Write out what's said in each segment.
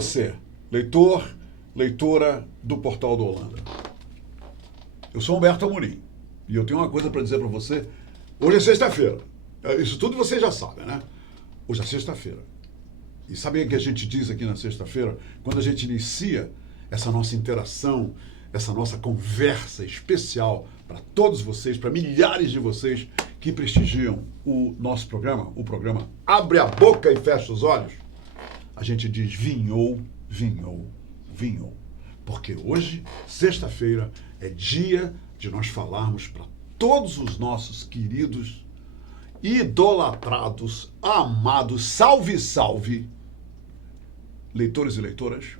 você, leitor, leitora do Portal do Holanda. Eu sou Humberto Amorim e eu tenho uma coisa para dizer para você. Hoje é sexta-feira. Isso tudo vocês já sabem, né? Hoje é sexta-feira. E sabem o que a gente diz aqui na sexta-feira? Quando a gente inicia essa nossa interação, essa nossa conversa especial para todos vocês, para milhares de vocês que prestigiam o nosso programa, o programa Abre a Boca e Fecha os Olhos, a gente diz vinhou, vinhou, vinhou. Porque hoje, sexta-feira, é dia de nós falarmos para todos os nossos queridos, idolatrados, amados, salve, salve, leitores e leitoras,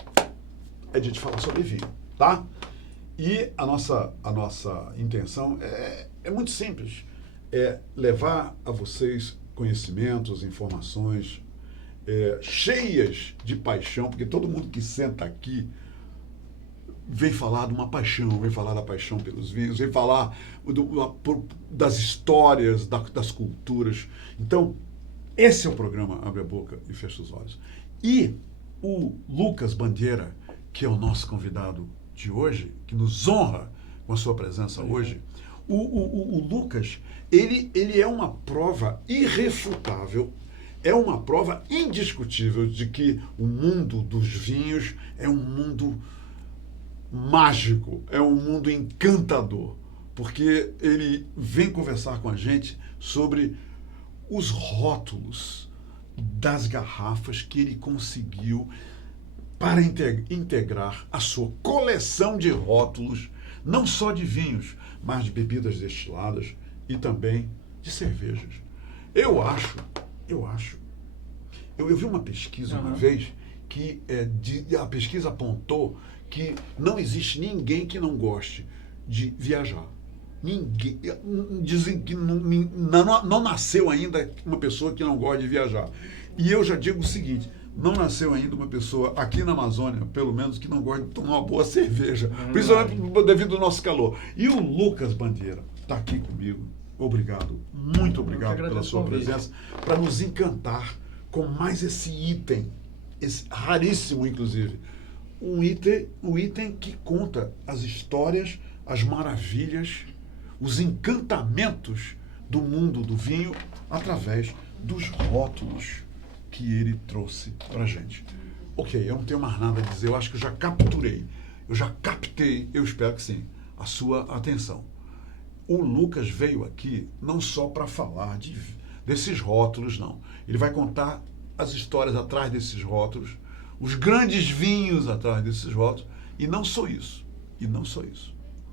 é dia de falar sobre vinho, tá? E a nossa intenção é muito simples, é levar a vocês conhecimentos, informações cheias de paixão, porque todo mundo que senta aqui vem falar de uma paixão, vem falar da paixão pelos vinhos, vem falar das histórias, das culturas. Então, esse é o programa Abre a Boca e Fecha os Olhos. E o Lucas Bandeira, que é o nosso convidado de hoje, que nos honra com a sua presença hoje, o Lucas, ele é uma prova irrefutável, é uma prova indiscutível de que o mundo dos vinhos é um mundo mágico, é um mundo encantador, porque ele vem conversar com a gente sobre os rótulos das garrafas que ele conseguiu para integrar a sua coleção de rótulos, não só de vinhos, mas de bebidas destiladas e também de cervejas. Eu vi uma pesquisa uma vez que a pesquisa apontou que não existe ninguém que não goste de viajar. Ninguém, dizem que não nasceu ainda uma pessoa que não gosta de viajar. E eu já digo o seguinte, não nasceu ainda uma pessoa aqui na Amazônia, pelo menos, que não gosta de tomar uma boa cerveja, principalmente devido ao nosso calor. E o Lucas Bandeira está aqui comigo. Obrigado, muito obrigado pela sua presença, para nos encantar com mais esse item, esse raríssimo, inclusive. Um item que conta as histórias, as maravilhas, os encantamentos do mundo do vinho através dos rótulos que ele trouxe para a gente. Ok, eu não tenho mais nada a dizer, eu acho que eu já capturei, eu espero que sim, a sua atenção. O Lucas veio aqui não só para falar desses rótulos, não. Ele vai contar as histórias atrás desses rótulos, os grandes vinhos atrás desses rótulos, e não só isso.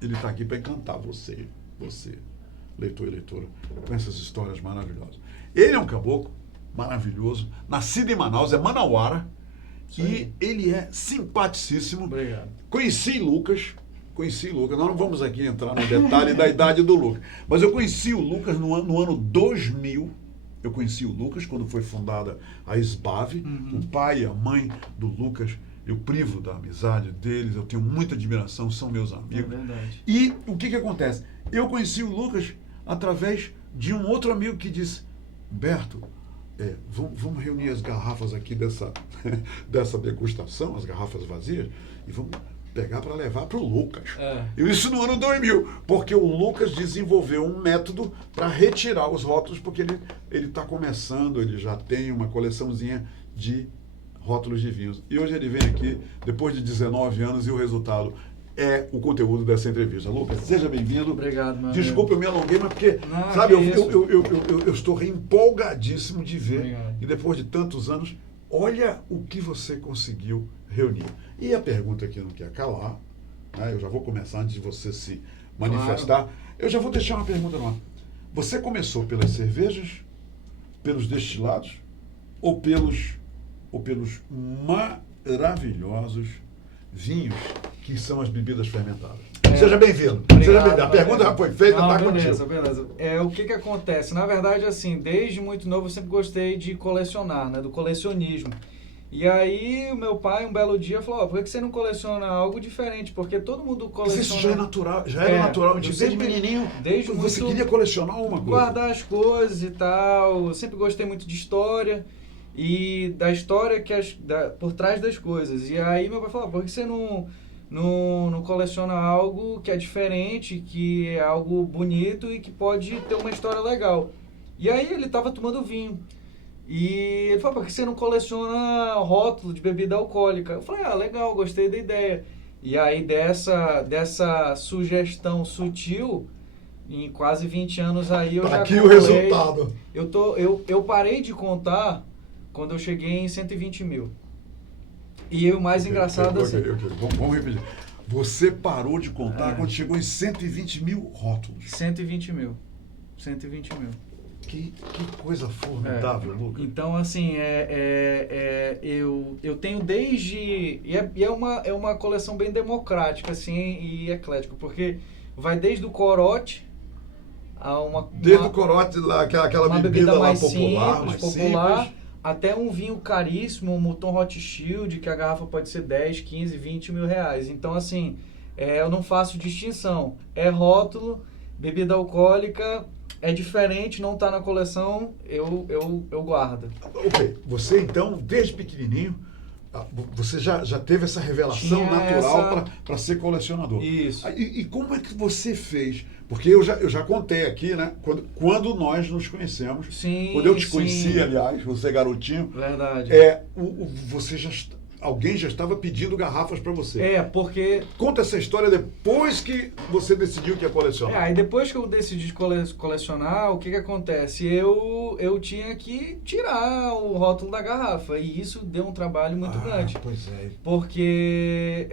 Ele está aqui para encantar você, leitor e leitora, com essas histórias maravilhosas. Ele é um caboclo maravilhoso, nascido em Manaus, é manauara, e ele é simpaticíssimo. Obrigado. Conheci Lucas, nós não vamos aqui entrar no detalhe da idade do Lucas, mas eu conheci o Lucas no ano 2000. Eu conheci o Lucas quando foi fundada a SBAV. O pai e a mãe do Lucas, eu privo da amizade deles, eu tenho muita admiração, são meus amigos. É verdade. E o que acontece? Eu conheci o Lucas através de um outro amigo que disse, Humberto, vamos reunir as garrafas aqui dessa degustação, as garrafas vazias, e vamos pegar para levar para o Lucas. Isso no ano 2000, porque o Lucas desenvolveu um método para retirar os rótulos, porque ele está começando, ele já tem uma coleçãozinha de rótulos de vinhos. E hoje ele vem aqui, depois de 19 anos, e o resultado é o conteúdo dessa entrevista. Lucas, seja bem-vindo. Obrigado, meu Desculpa, eu me alonguei, mas porque, não, sabe, eu estou empolgadíssimo de ver. Obrigado. E depois de tantos anos, olha o que você conseguiu reunir. E a pergunta que não quer calar, né, eu já vou começar antes de você se manifestar, claro. Eu já vou deixar uma pergunta no ar. Você começou pelas cervejas, pelos destilados ou pelos maravilhosos vinhos que são as bebidas fermentadas? Seja bem-vindo. A pergunta já foi feita, está contigo. Beleza. O que acontece? Na verdade, assim, desde muito novo eu sempre gostei de colecionar, né, do colecionismo. E aí o meu pai, um belo dia, falou, por que você não coleciona algo diferente? Porque todo mundo coleciona... Isso já é natural, era natural. Desde pequenininho, você queria colecionar alguma coisa? Guardar as coisas e tal. Eu sempre gostei muito de história. e da história por trás das coisas. E aí meu pai falou, por que você não coleciona algo que é diferente, que é algo bonito e que pode ter uma história legal? E aí ele estava tomando vinho. E ele falou, por que você não coleciona rótulo de bebida alcoólica? Eu falei, legal, gostei da ideia. E aí dessa sugestão sutil, em quase 20 anos aí eu já aqui o resultado. Eu parei de contar quando eu cheguei em 120 mil. E o mais engraçado assim... Vamos repetir. Você parou de contar quando chegou em 120 mil rótulos. 120 mil. Que coisa formidável, Lucas. Então, assim, eu tenho desde... E é uma coleção bem democrática, assim, e eclética, porque vai desde o corote a o corote, lá, aquela bebida lá popular, mais simples, até um vinho caríssimo, um Mouton Hot Shield, que a garrafa pode ser 10, 15, 20 mil reais. Então, assim, eu não faço distinção. É rótulo, bebida alcoólica... É diferente, não está na coleção, eu guardo. Ok, você então, desde pequenininho, você já teve essa revelação natural para ser colecionador. Isso. E como é que você fez? Porque eu já contei aqui, né? Quando nós nos conhecemos, sim, quando eu te conheci, aliás, você garotinho. Verdade. Alguém já estava pedindo garrafas para você. Porque... Conta essa história depois que você decidiu que ia colecionar. Aí depois que eu decidi colecionar, o que acontece? Eu tinha que tirar o rótulo da garrafa. E isso deu um trabalho muito grande. Pois é. Porque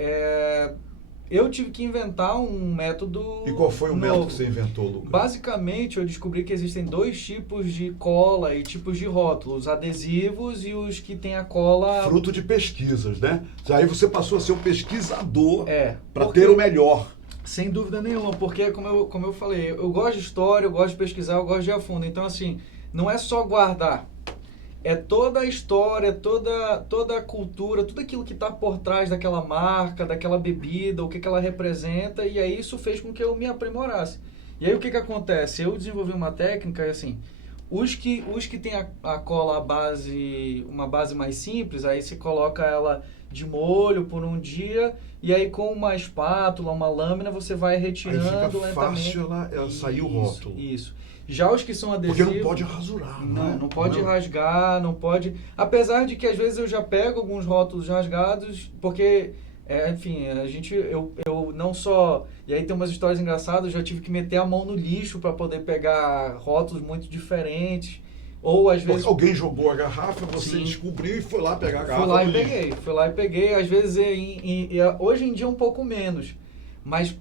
eu tive que inventar um método. E qual foi o método que você inventou, Lucas? Basicamente, eu descobri que existem 2 tipos de cola e tipos de rótulos, os adesivos e os que tem a cola... Fruto de pesquisas, né? Aí você passou a ser um pesquisador para porque... ter o melhor. Sem dúvida nenhuma, porque como eu falei, eu gosto de história, eu gosto de pesquisar, eu gosto de ir a fundo. Então, assim, não é só guardar. É toda a história, toda a cultura, tudo aquilo que está por trás daquela marca, daquela bebida, o que ela representa, e aí isso fez com que eu me aprimorasse. E aí o que acontece? Eu desenvolvi uma técnica, assim, os que tem a cola uma base mais simples, aí você coloca ela de molho por um dia, e aí com uma espátula, uma lâmina, você vai retirando aí fica lentamente. Fácil ela sair o rótulo. Isso. Já os que são adesivos... Porque não pode rasurar, né? Não pode rasgar, não pode... Apesar de que às vezes eu já pego alguns rótulos rasgados, porque, enfim, eu não só... E aí tem umas histórias engraçadas, eu já tive que meter a mão no lixo para poder pegar rótulos muito diferentes. Ou às vezes... Porque alguém jogou a garrafa, você descobriu e foi lá pegar a garrafa. Fui lá e peguei. Às vezes, hoje em dia um pouco menos. Mas...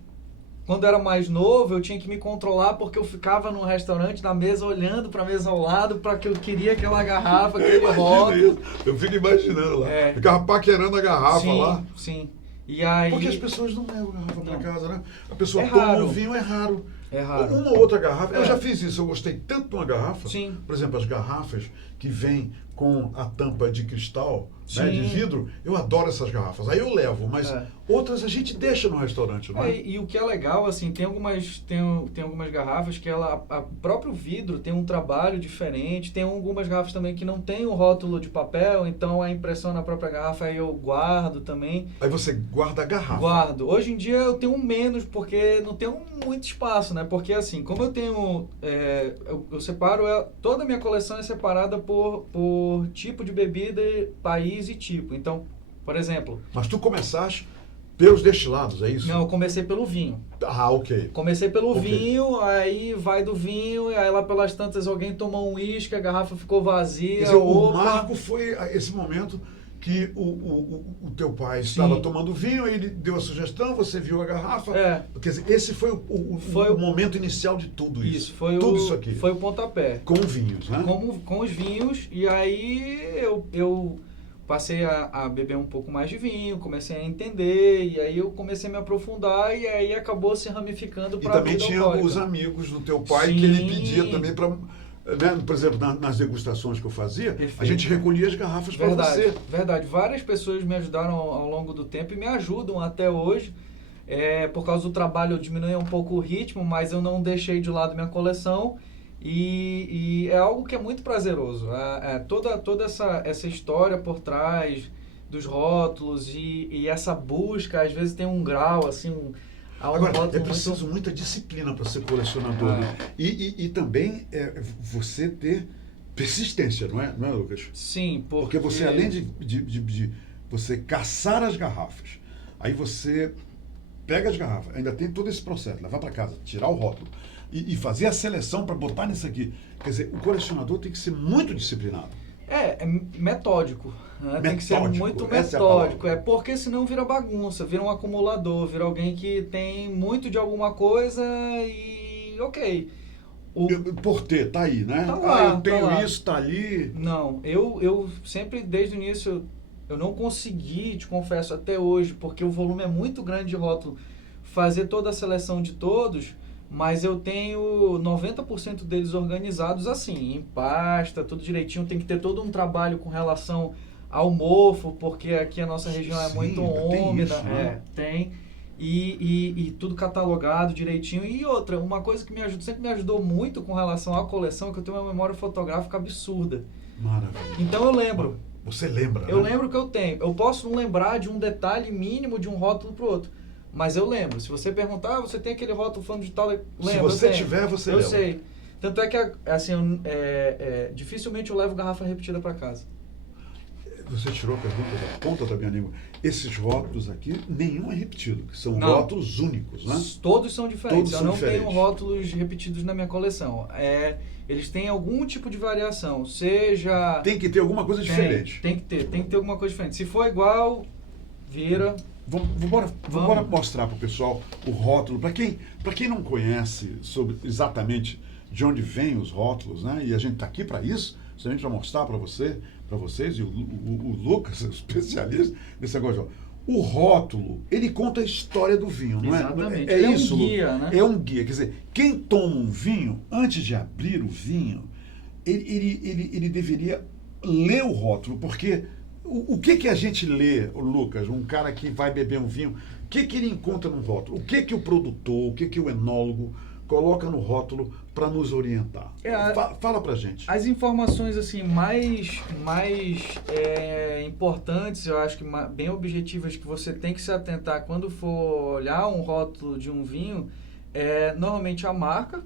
Quando eu era mais novo, eu tinha que me controlar porque eu ficava num restaurante, na mesa, olhando para a mesa ao lado, para que eu queria aquela garrafa, aquele rótulo. Eu fico imaginando lá. Ficava paquerando a garrafa lá. Sim. E aí... Porque as pessoas não levam garrafa para casa, né? A pessoa toma o vinho, é raro. É raro. Uma ou outra garrafa. Eu já fiz isso, eu gostei tanto de uma garrafa. Sim. Por exemplo, as garrafas que vêm com a tampa de cristal, né, de vidro, eu adoro essas garrafas. Aí eu levo, mas outras a gente deixa no restaurante, não é? E o que é legal, assim, tem algumas garrafas que o próprio vidro tem um trabalho diferente, tem algumas garrafas também que não tem o rótulo de papel, então a impressão na própria garrafa aí eu guardo também. Aí você guarda a garrafa? Guardo. Hoje em dia eu tenho menos, porque não tenho muito espaço, né? Porque assim, como eu tenho... eu separo... Toda a minha coleção é separada por tipo de bebida, país e tipo. Então, por exemplo... Mas tu começaste pelos destilados, é isso? Não, eu comecei pelo vinho. Ok. Comecei pelo vinho, aí vai do vinho, e aí lá pelas tantas alguém tomou um uísque, a garrafa ficou vazia. Quer dizer, o marco foi esse momento que o teu pai estava tomando vinho, ele deu a sugestão, você viu a garrafa. Quer dizer, esse foi o momento inicial de tudo isso. Isso aqui. Foi o pontapé. Com vinhos, né? Com os vinhos, e aí eu passei a beber um pouco mais de vinho, comecei a entender, e aí eu comecei a me aprofundar, e aí acabou se ramificando para a vida alcoólica. E também tinha os amigos do teu pai que ele pedia também para... Né? Por exemplo, nas degustações que eu fazia, a gente recolhia as garrafas para você. Verdade. Várias pessoas me ajudaram ao longo do tempo e me ajudam até hoje. Por causa do trabalho eu diminui um pouco o ritmo, mas eu não deixei de lado minha coleção. E é algo que é muito prazeroso. Toda essa história por trás dos rótulos e essa busca, às vezes tem um grau, assim, Agora, é preciso muita disciplina para ser colecionador. Né? E também você ter persistência, não é, Lucas? Sim, porque você, além de você caçar as garrafas, aí você pega as garrafas, ainda tem todo esse processo, levar para casa, tirar o rótulo e fazer a seleção para botar nisso aqui. Quer dizer, o colecionador tem que ser muito disciplinado. É metódico. Né? Tem que ser muito metódico. Porque senão vira bagunça, vira um acumulador, vira alguém que tem muito de alguma coisa e ok. Por ter, tá aí, né? Tá lá, eu tenho tá isso, tá ali. Não, eu sempre, desde o início, eu não consegui, te confesso, até hoje, porque o volume é muito grande de rótulo, fazer toda a seleção de todos, mas eu tenho 90% deles organizados assim, em pasta, tudo direitinho. Tem que ter todo um trabalho com relação ao mofo, porque aqui a nossa região é muito úmida. Isso, né? Tem. E tudo catalogado direitinho. E outra, uma coisa que sempre me ajudou muito com relação à coleção é que eu tenho uma memória fotográfica absurda. Maravilha. Então eu lembro. Você lembra, Eu né? lembro que eu tenho. Eu posso não lembrar de um detalhe mínimo de um rótulo pro outro. Mas eu lembro. Se você perguntar, você tem aquele rótulo falando de tal... Lembra, se você tiver, você lembra. Eu sei. Tanto é que, assim, dificilmente eu levo garrafa repetida para casa. Você tirou a pergunta da ponta da minha língua. Esses rótulos aqui, nenhum é repetido, que são Não. rótulos únicos, né? Todos são diferentes. Todos são diferentes. Tenho rótulos repetidos na minha coleção. Eles têm algum tipo de variação, seja... Tem que ter alguma coisa diferente. Tem que ter alguma coisa diferente. Se for igual, vira... Vamos mostrar para o pessoal o rótulo. Para quem não conhece sobre exatamente de onde vêm os rótulos, né? E a gente está aqui para isso, justamente para mostrar para vocês, e o Lucas, o especialista nesse negócio. O rótulo, ele conta a história do vinho, não é? Exatamente. É isso, um guia, né? É um guia. Quer dizer, quem toma um vinho, antes de abrir o vinho, ele deveria ler o rótulo, porque o que a gente lê, Lucas, um cara que vai beber um vinho, o que ele encontra no rótulo? O que o produtor, o que o enólogo coloca no rótulo para nos orientar? Fala pra gente. As informações assim mais importantes, eu acho que bem objetivas, que você tem que se atentar quando for olhar um rótulo de um vinho, normalmente a marca,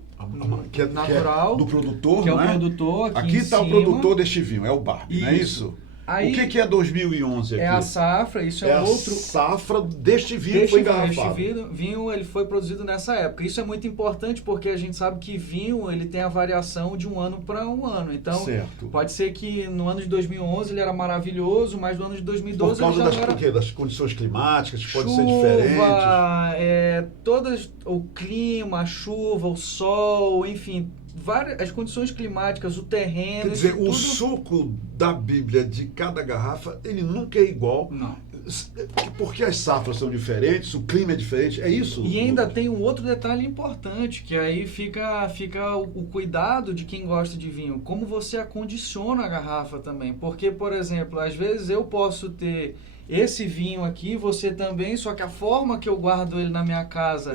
que é natural, do produtor, que não é o produtor. Aqui está o produtor deste vinho, é o Barbie, não é isso? Aí, o que é 2011 aqui? É a safra, isso é outro... a safra deste vinho que foi engarrafado. Este vinho ele foi produzido nessa época. Isso é muito importante porque a gente sabe que vinho ele tem a variação de um ano para um ano. Então, pode ser que no ano de 2011 ele era maravilhoso, mas no ano de 2012 ele já não era... Por quê? Das condições climáticas que podem ser diferentes? Todas, o clima, a chuva, o sol, enfim... as condições climáticas, o terreno... Quer dizer, o suco da Bíblia de cada garrafa, ele nunca é igual. Não. Porque as safras são diferentes, o clima é diferente, é isso? E ainda tem um outro detalhe importante, que aí fica o cuidado de quem gosta de vinho. Como você acondiciona a garrafa também. Porque, por exemplo, às vezes eu posso ter... esse vinho aqui, você também, só que a forma que eu guardo ele na minha casa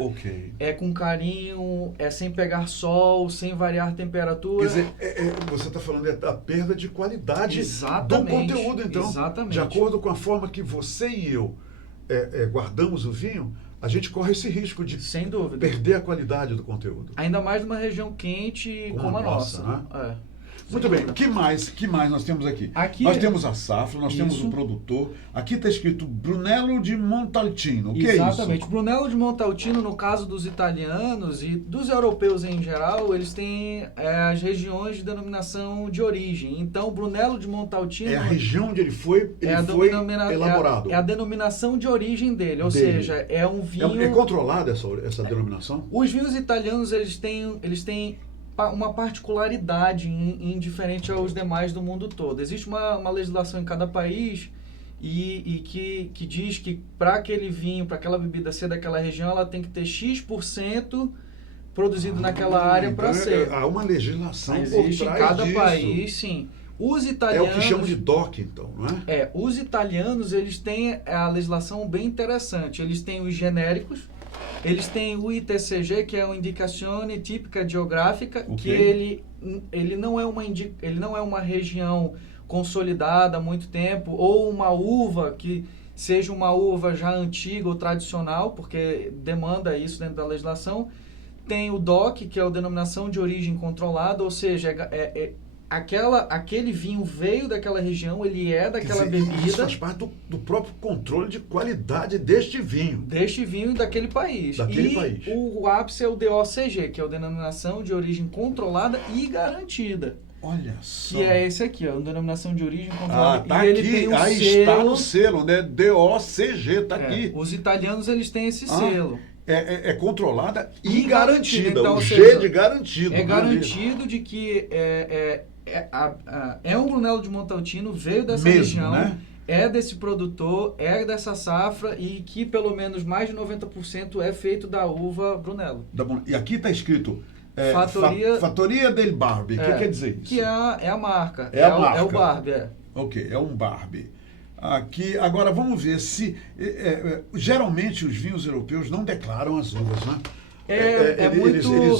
é com carinho, é sem pegar sol, sem variar temperatura. Quer dizer, você está falando da perda de qualidade do conteúdo, então. Exatamente. De acordo com a forma que você e eu guardamos o vinho, a gente corre esse risco de sem dúvida perder a qualidade do conteúdo. Ainda mais numa região quente como a nossa. Né? Muito bem, o que mais nós temos aqui? Nós temos a safra, nós temos o produtor. Aqui está escrito Brunello di Montalcino. O que é isso? Exatamente. Brunello di Montalcino, no caso dos italianos e dos europeus em geral, eles têm as regiões de denominação de origem. Então, Brunello di Montalcino... é a região onde ele foi elaborado. É a denominação de origem dele, ou seja, é um vinho... É controlada essa denominação? Os vinhos italianos, eles têm uma particularidade indiferente aos demais do mundo todo. Existe uma legislação em cada país e que diz que para aquele vinho, para aquela bebida ser daquela região, ela tem que ter X% produzido naquela área para ser. Há uma legislação existe por trás em cada disso. país, sim. Os italianos, é o que chamam de DOC, então, não é? Os italianos, eles têm a legislação bem interessante. Eles têm os genéricos, Eles têm o ITCG, que é uma Indicazione Típica Geográfica, Ok. que ele não é uma região consolidada há muito tempo, ou uma uva que seja uma uva já antiga ou tradicional, porque demanda isso dentro da legislação. Tem o DOC, que é a denominação de origem controlada, ou seja, aquele vinho veio daquela região, ele é daquela bebida. Isso faz parte do próprio controle de qualidade deste vinho. Deste vinho e daquele país. País. O ápice é o DOCG, que é a denominação de origem controlada e garantida. Olha só. Que é esse aqui, ó, a denominação de origem controlada. Tá e ele aqui, tem um aí selo, está no selo, né? DOCG, tá aqui. Os italianos, eles têm esse selo. É controlada E e garantida. então, O ou G seja, de garantido. É né? garantido de que é um Brunello de Montalcino, veio dessa Mesmo, região, né? é desse produtor, é dessa safra e que pelo menos mais de 90% é feito da uva Brunello. E aqui está escrito Fattoria del Barbi. O que quer dizer isso? Que é a marca. É a marca. É o Barbi, Ok, é um Barbi. Aqui, agora vamos ver se... geralmente os vinhos europeus não declaram as uvas, né?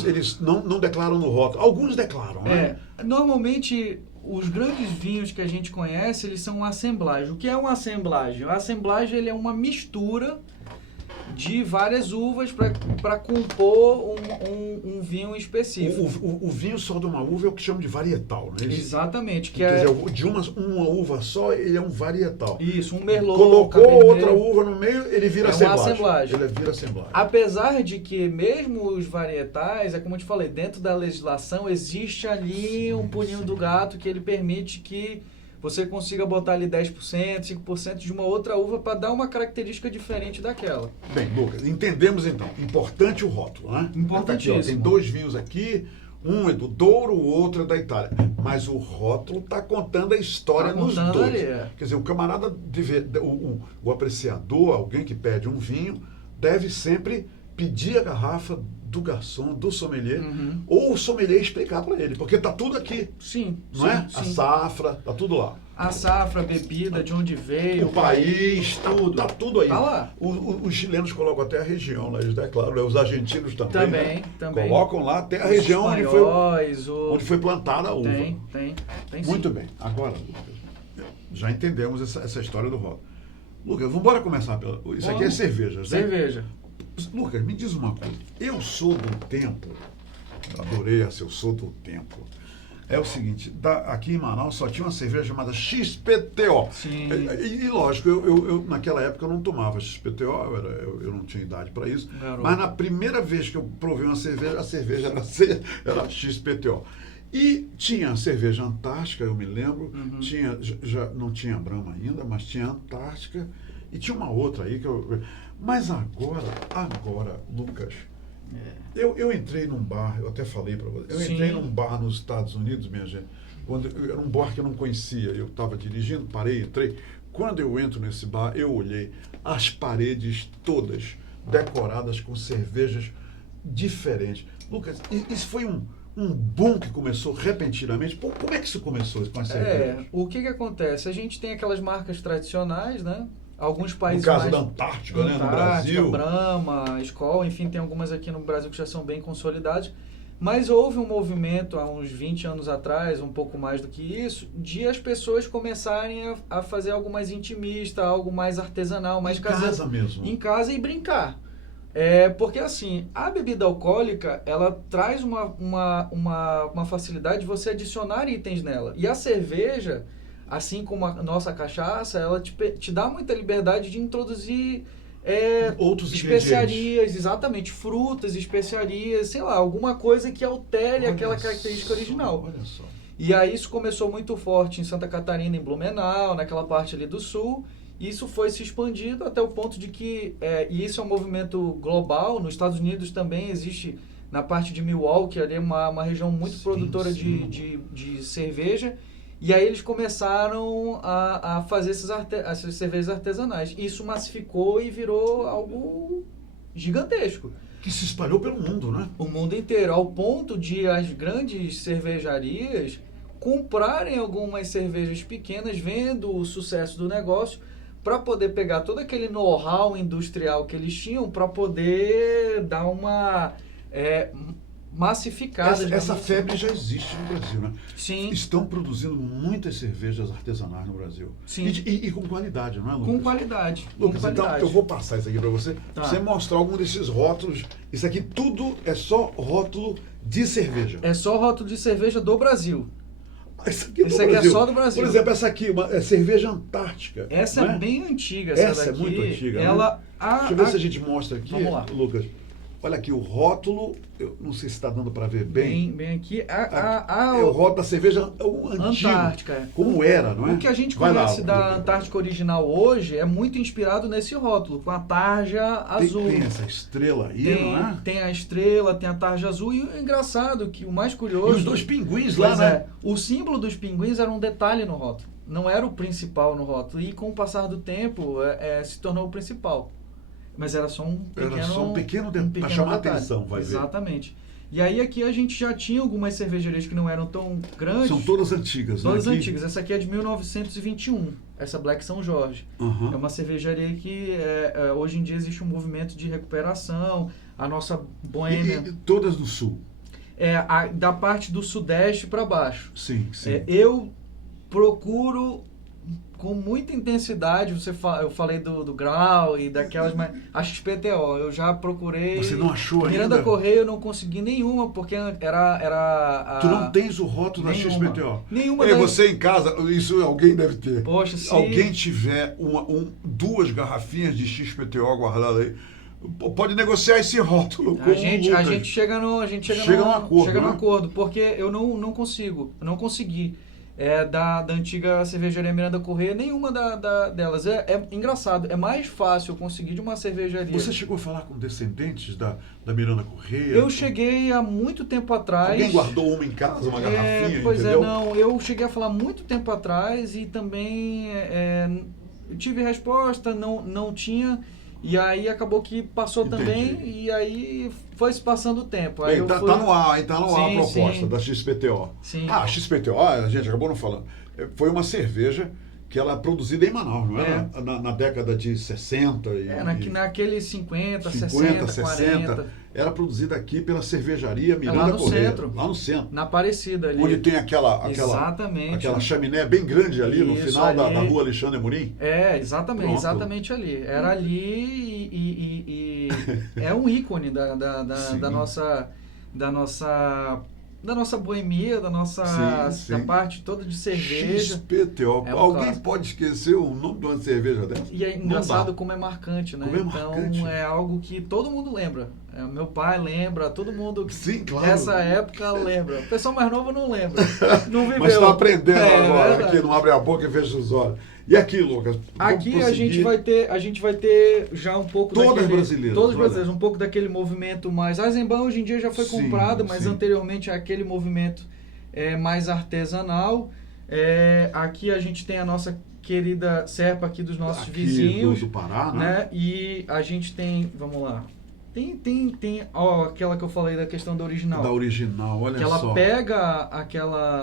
Eles não declaram no rótulo. Alguns declaram, né? Normalmente, os grandes vinhos que a gente conhece, eles são uma assemblagem. O que é uma assemblagem? A assemblagem ele é uma mistura de várias uvas para compor um vinho específico. O vinho só de uma uva é o que chamam de varietal, não é isso? Exatamente. Quer dizer, de uma uva só, ele é um varietal. Isso, um merlot. Colocou outra uva no meio, ele vira assemblagem. Ele vira assemblagem. Apesar de que mesmo os varietais, é como eu te falei, dentro da legislação existe ali um pulinho do gato que ele permite que você consiga botar ali 10%, 5% de uma outra uva para dar uma característica diferente daquela. Bem, Lucas, entendemos então. Importante o rótulo, né? Importantíssimo. Aqui, tem 2 vinhos aqui, um é do Douro, o outro é da Itália. Mas o rótulo está contando a história nos dois. Ali, Quer dizer, o camarada, o apreciador, alguém que pede um vinho, deve sempre pedir a garrafa do garçom, do sommelier, ou o sommelier explicar para ele, porque tá tudo aqui. Sim. Não é? A safra, tá tudo lá. A safra, a bebida, de onde veio. O país, tudo. Tá tudo aí. Tá lá. Os chilenos colocam até a região, né? Eles declaram, né? Os argentinos também. Também. Colocam lá até a região onde foi plantada a uva. Tem Muito sim. bem. Agora, Lucas, já entendemos essa história do rótulo. Lucas, vamos embora começar isso aqui é cervejas, né? Cerveja. Lucas, me diz uma coisa. Eu sou do tempo, eu adorei essa, eu sou do tempo. É o seguinte, aqui em Manaus só tinha uma cerveja chamada XPTO. Sim. E lógico, eu naquela época eu não tomava XPTO, eu não tinha idade para isso. Garoto. Mas na primeira vez que eu provei uma cerveja, a cerveja era XPTO. E tinha a cerveja Antártica, eu me lembro, já não tinha Brahma ainda, mas tinha Antártica, e tinha uma outra aí que Mas agora, Lucas, eu entrei num bar, eu até falei para você, eu entrei num bar nos Estados Unidos, minha gente, era um bar que eu não conhecia, eu estava dirigindo, parei, entrei. Quando eu entro nesse bar, eu olhei as paredes todas decoradas com cervejas diferentes. Lucas, isso foi um boom que começou repentinamente. Pô, como é que isso começou com as cervejas? O que acontece? A gente tem aquelas marcas tradicionais, né? Alguns países no caso da Antártica, né? No Brasil. Brahma, Skol, enfim, tem algumas aqui no Brasil que já são bem consolidadas. Mas houve um movimento há uns 20 anos atrás, um pouco mais do que isso, de as pessoas começarem a fazer algo mais intimista, algo mais artesanal, mais caseiro. Em casa mesmo. Em casa e brincar. Porque assim, a bebida alcoólica, ela traz uma facilidade de você adicionar itens nela. E a cerveja, assim como a nossa cachaça, ela te dá muita liberdade de introduzir outros especiarias, exatamente, frutas, especiarias, sei lá, alguma coisa que altere aquela característica original. Olha só. E aí isso começou muito forte em Santa Catarina, em Blumenau, naquela parte ali do sul. Isso foi se expandindo até o ponto de que, e isso é um movimento global, nos Estados Unidos também existe, na parte de Milwaukee, ali uma região muito produtora de cerveja, e aí eles começaram a fazer essas cervejas artesanais. Isso massificou e virou algo gigantesco. Que se espalhou pelo mundo, né? O mundo inteiro, ao ponto de as grandes cervejarias comprarem algumas cervejas pequenas, vendo o sucesso do negócio, para poder pegar todo aquele know-how industrial que eles tinham para poder dar uma massificada. Essa febre já existe no Brasil, né? Sim. Estão produzindo muitas cervejas artesanais no Brasil. Sim. E com qualidade, não é, Lucas? Com qualidade. Lucas, com qualidade. então eu vou passar isso aqui para você, Tá. pra você mostrar algum desses rótulos. Isso aqui tudo é só rótulo de cerveja. É só rótulo de cerveja do Brasil. Isso aqui, Esse aqui é só do Brasil. Por exemplo, essa aqui, é cerveja antártica. Essa não é bem antiga. Essa daqui, é muito antiga. Ela, né? Deixa eu ver se a gente mostra aqui, Vamos lá. Lucas. Olha aqui, o rótulo, eu não sei se está dando para ver bem. bem aqui. É o rótulo da cerveja antigo. Antártica. Como era, não é? O que a gente Vai lá, conhece da Lucas. Antártica original hoje é muito inspirado nesse rótulo, com a tarja azul. Tem essa estrela aí, Tem, não é? tem a estrela, tem a tarja azul. E o engraçado, que o mais E curioso... os dois pinguins lá, Pois né? é, o símbolo dos pinguins era um detalhe no rótulo. Não era o principal no rótulo. E com o passar do tempo, se tornou o principal. Mas era só um pequeno, Era só um pequeno para chamar detalhe. atenção, vai ver. Exatamente. E aí aqui a gente já tinha algumas cervejarias que não eram tão grandes. São todas antigas, Todas né? Aqui. antigas. Essa aqui é de 1921, essa Black São Jorge. Aham. É uma cervejaria que hoje em dia existe um movimento de recuperação. A nossa Boêmia E todas do sul. da parte do sudeste para baixo. Sim, sim. Eu procuro com muita intensidade, eu falei do Grau e daquelas, mas a XPTO, eu já procurei. Você não achou Miranda ainda? Correia eu não consegui nenhuma, porque era Tu não tens o rótulo da nenhuma. XPTO. Nenhuma É, das- você em casa, isso alguém deve ter. Poxa, Se se alguém tiver duas garrafinhas de XPTO guardadas aí, pode negociar esse rótulo com a gente o Lucas. chega num Chega num acordo, né? porque eu não consegui. Da antiga cervejaria Miranda Correia, nenhuma delas. É engraçado, é mais fácil eu conseguir de uma cervejaria. Você chegou a falar com descendentes da Miranda Correia? Eu cheguei há muito tempo atrás. Alguém guardou uma em casa, uma garrafinha, Pois entendeu? não. Eu cheguei a falar muito tempo atrás e também eu tive resposta, não tinha. E aí acabou que passou Entendi. também, e aí foi se passando o tempo. Aí Bem, eu tá fui- no ar, hein? Tá no ar a Sim, proposta sim. da XPTO. Sim. Ah, a XPTO, a gente acabou não falando, foi uma cerveja que ela é produzida em Manaus, não é? Na década de 60 naqueles 50, 50, 60, 40. Era produzida aqui pela cervejaria Miranda lá no Correia. centro. Lá no centro. Na Aparecida ali. Onde tem aquela Exatamente. chaminé bem grande ali no Isso, final da ali. rua Alexandre Murim. Exatamente, Pronto. exatamente ali. Era ali e é um ícone Sim. da nossa boemia, Sim. da parte toda de cerveja. XPTO. É um Alguém clássico. pode esquecer o nome de uma cerveja dessa? E é Não engraçado dá. como é marcante, né? Como é Então marcante. é algo que todo mundo lembra. Meu pai lembra, todo mundo Sim, claro. dessa época lembra. O pessoal mais novo não lembra. Não viveu. Mas está aprendendo agora, verdade. aqui não abre a boca e fecha os olhos. E aqui, Lucas? vamos Aqui a prosseguir. gente vai ter já um pouco Todas brasileiras, todas olha. brasileiras, um pouco daquele movimento mais... A Eisenbahn hoje em dia já foi Sim, comprado, mas sim. anteriormente é aquele movimento mais artesanal. Aqui a gente tem a nossa querida Serpa aqui dos nossos Aqui vizinhos. do Pará, né? Né? E a gente tem, vamos lá, tem aquela que eu falei da questão da original. Da original, olha Que ela só. pega